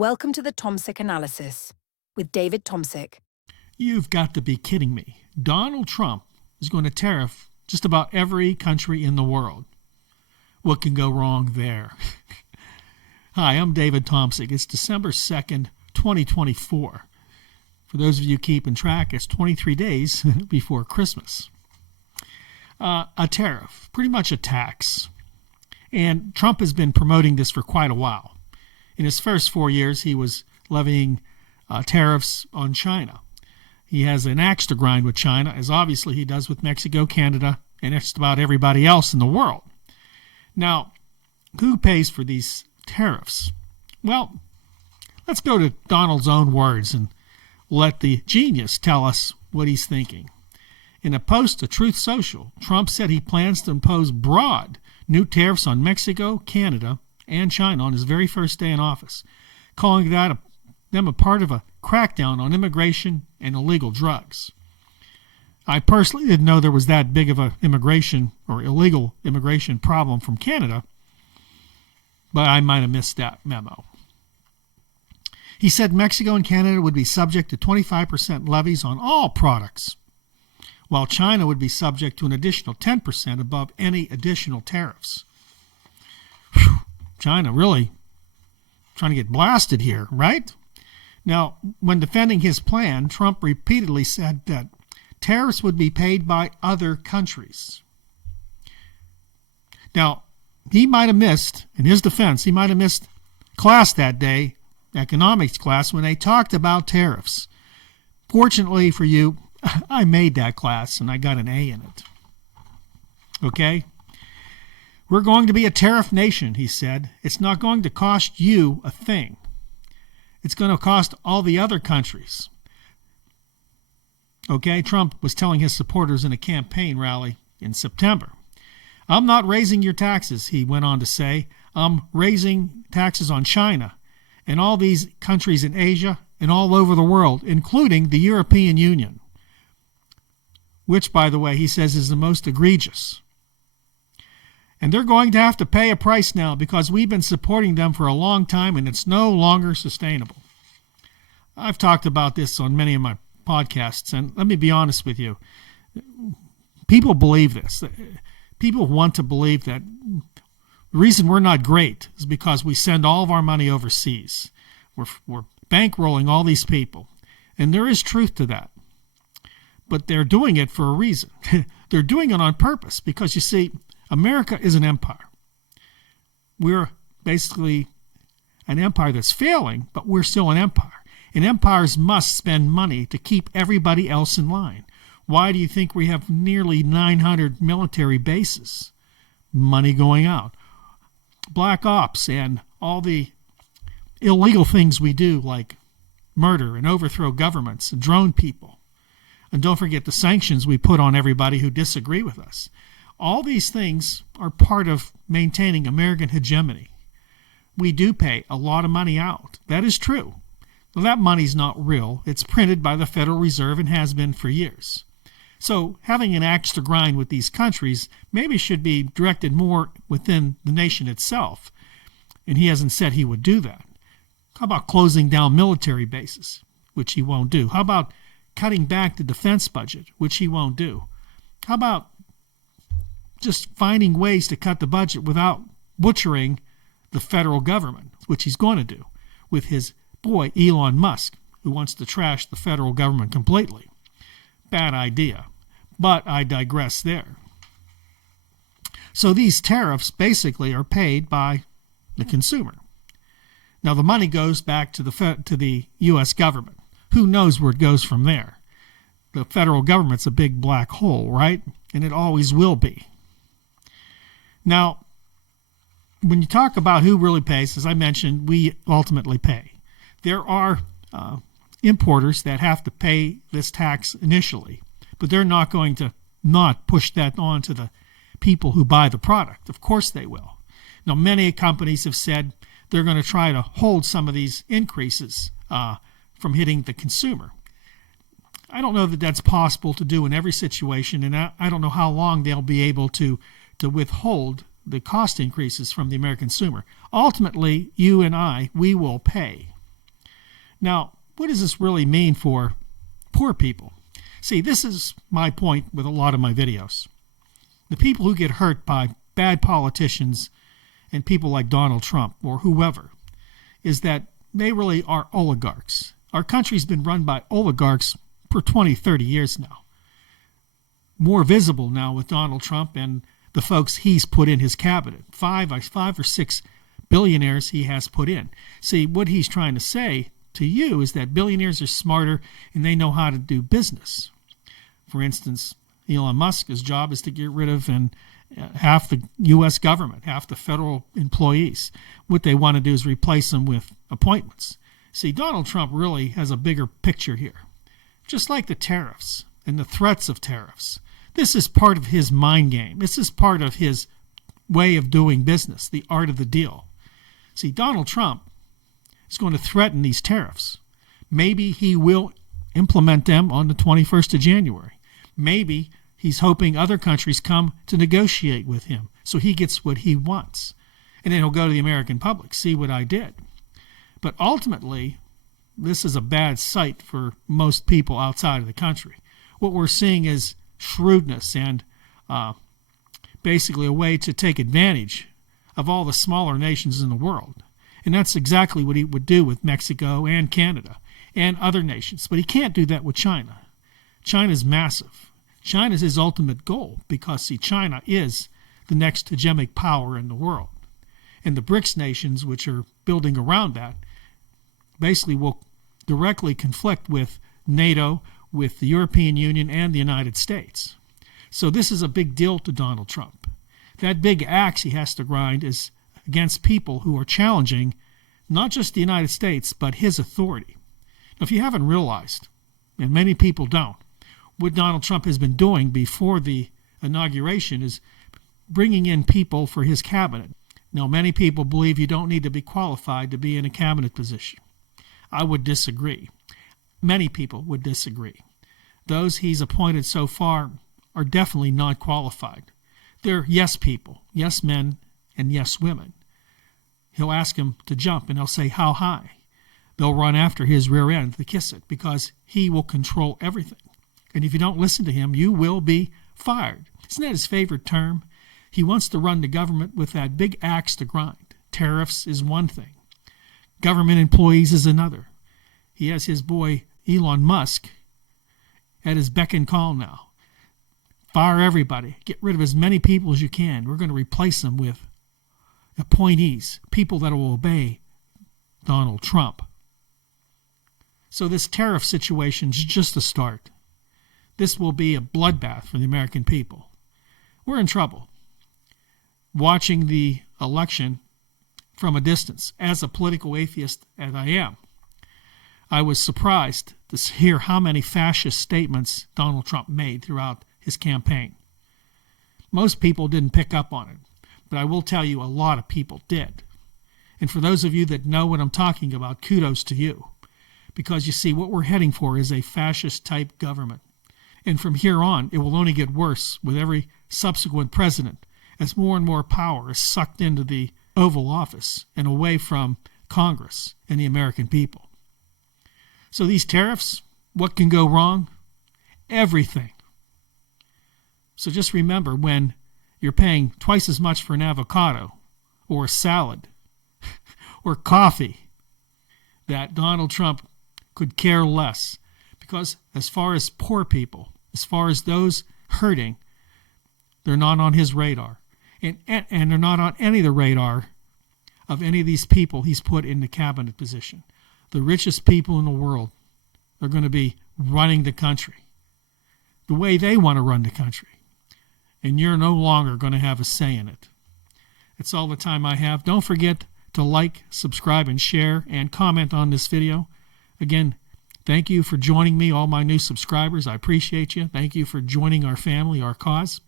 Welcome to the Tomsic Analysis with David Tomsic. You've got to be kidding me. Donald Trump is going to tariff just about every country in the world. What can go wrong there? Hi, I'm David Tomsic. It's December 2nd, 2024. For those of you keeping track, it's 23 days before Christmas. A tariff, pretty much a tax. And Trump has been promoting this for quite a while. In his first 4 years, he was levying tariffs on China. He has an axe to grind with China, as obviously he does with Mexico, Canada, and just about everybody else in the world. Now, who pays for these tariffs? Well, let's go to Donald's own words and let the genius tell us what he's thinking. In a post to Truth Social, Trump said he plans to impose broad new tariffs on Mexico, Canada, and China on his very first day in office, calling them a part of a crackdown on immigration and illegal drugs. I personally didn't know there was that big of a immigration or illegal immigration problem from Canada, but I might have missed that memo. He said Mexico and Canada would be subject to 25% levies on all products, while China would be subject to an additional 10% above any additional tariffs. Whew. China really trying to get blasted here, right? Now, when defending his plan, Trump repeatedly said that tariffs would be paid by other countries. Now, he might have missed, in his defense, he might have missed class that day, economics class, when they talked about tariffs. Fortunately for you, I made that class and I got an A in it. Okay? We're going to be a tariff nation, he said. It's not going to cost you a thing. It's going to cost all the other countries. Okay, Trump was telling his supporters in a campaign rally in September. I'm not raising your taxes, he went on to say. I'm raising taxes on China and all these countries in Asia and all over the world, including the European Union, which, by the way, he says is the most egregious. And they're going to have to pay a price now because we've been supporting them for a long time and it's no longer sustainable. I've talked about this on many of my podcasts, and let me be honest with you. People believe this. People want to believe that the reason we're not great is because we send all of our money overseas. We're bankrolling all these people. And there is truth to that. But they're doing it for a reason. They're doing it on purpose because, you see, America is an empire. We're basically an empire that's failing, but we're still an empire. And empires must spend money to keep everybody else in line. Why do you think we have nearly 900 military bases? Money going out. Black ops and all the illegal things we do, like murder and overthrow governments and drone people. And don't forget the sanctions we put on everybody who disagree with us. All these things are part of maintaining American hegemony. We do pay a lot of money out. That is true. Well, that money's not real. It's printed by the Federal Reserve and has been for years. So having an axe to grind with these countries maybe should be directed more within the nation itself. And he hasn't said he would do that. How about closing down military bases, which he won't do? How about cutting back the defense budget, which he won't do? How about just finding ways to cut the budget without butchering the federal government, which he's going to do with his boy Elon Musk, who wants to trash the federal government completely. Bad idea, but I digress there. So these tariffs basically are paid by the consumer. Now the money goes back to the U.S. government. Who knows where it goes from there? The federal government's a big black hole, right? And it always will be. Now, when you talk about who really pays, as I mentioned, we ultimately pay. There are importers that have to pay this tax initially, but they're not going to not push that on to the people who buy the product. Of course they will. Now, many companies have said they're going to try to hold some of these increases from hitting the consumer. I don't know that that's possible to do in every situation, and I don't know how long they'll be able to withhold the cost increases from the American consumer. Ultimately, you and I, we will pay. Now, what does this really mean for poor people? See, this is my point with a lot of my videos. The people who get hurt by bad politicians and people like Donald Trump or whoever is that they really are oligarchs. Our country's been run by oligarchs for 20, 30 years now. More visible now with Donald Trump and the folks he's put in his cabinet. Five or six billionaires he has put in. See, what he's trying to say to you is that billionaires are smarter and they know how to do business. For instance, Elon Musk's job is to get rid of half the U.S. government, half the federal employees. What they want to do is replace them with appointments. See, Donald Trump really has a bigger picture here. Just like the tariffs and the threats of tariffs. This is part of his mind game. This is part of his way of doing business, the art of the deal. See, Donald Trump is going to threaten these tariffs. Maybe he will implement them on the 21st of January. Maybe he's hoping other countries come to negotiate with him so he gets what he wants. And then he'll go to the American public, see what I did. But ultimately, this is a bad sight for most people outside of the country. What we're seeing is shrewdness and basically a way to take advantage of all the smaller nations in the world. And that's exactly what he would do with Mexico and Canada and other nations. But he can't do that with China. China's massive. China's his ultimate goal because, see, China is the next hegemonic power in the world. And the BRICS nations, which are building around that, basically will directly conflict with NATO, with the European Union, and the United States. So this is a big deal to Donald Trump. That big axe he has to grind is against people who are challenging not just the United States, but his authority. Now, if you haven't realized, and many people don't, what Donald Trump has been doing before the inauguration is bringing in people for his cabinet. Now, many people believe you don't need to be qualified to be in a cabinet position. I would disagree. Many people would disagree. Those he's appointed so far are definitely not qualified. They're yes people, yes men, and yes women. He'll ask him to jump, and they'll say, how high? They'll run after his rear end to kiss it because he will control everything. And if you don't listen to him, you will be fired. Isn't that his favorite term? He wants to run the government with that big axe to grind. Tariffs is one thing. Government employees is another. He has his boy Elon Musk at his beck and call now. Fire everybody. Get rid of as many people as you can. We're going to replace them with appointees, people that will obey Donald Trump. So this tariff situation is just a start. This will be a bloodbath for the American people. We're in trouble. Watching the election from a distance, as a political atheist as I am, I was surprised to hear how many fascist statements Donald Trump made throughout his campaign. Most people didn't pick up on it, but I will tell you a lot of people did. And for those of you that know what I'm talking about, kudos to you. Because you see, what we're heading for is a fascist-type government. And from here on, it will only get worse with every subsequent president as more and more power is sucked into the Oval Office and away from Congress and the American people. So these tariffs, what can go wrong? Everything. So just remember, when you're paying twice as much for an avocado or a salad or coffee, that Donald Trump could care less. Because as far as poor people, as far as those hurting, they're not on his radar. And they're not on any of the radar of any of these people he's put in the cabinet position. The richest people in the world are going to be running the country the way they want to run the country. And you're no longer going to have a say in it. That's all the time I have. Don't forget to like, subscribe, and share, and comment on this video. Again, thank you for joining me, all my new subscribers. I appreciate you. Thank you for joining our family, our cause.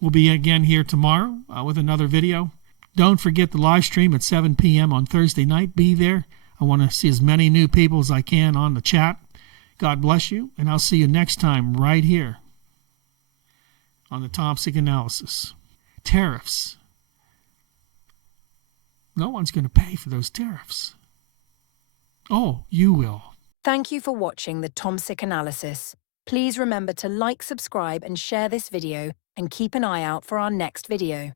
We'll be again here tomorrow with another video. Don't forget the live stream at 7 p.m. on Thursday night. Be there. I want to see as many new people as I can on the chat. God bless you, and I'll see you next time right here on the Thompson Analysis. Tariffs. No one's going to pay for those tariffs. Oh, you will. Thank you for watching the Tomsic analysis. Please remember to like, subscribe, and share this video, and keep an eye out for our next video.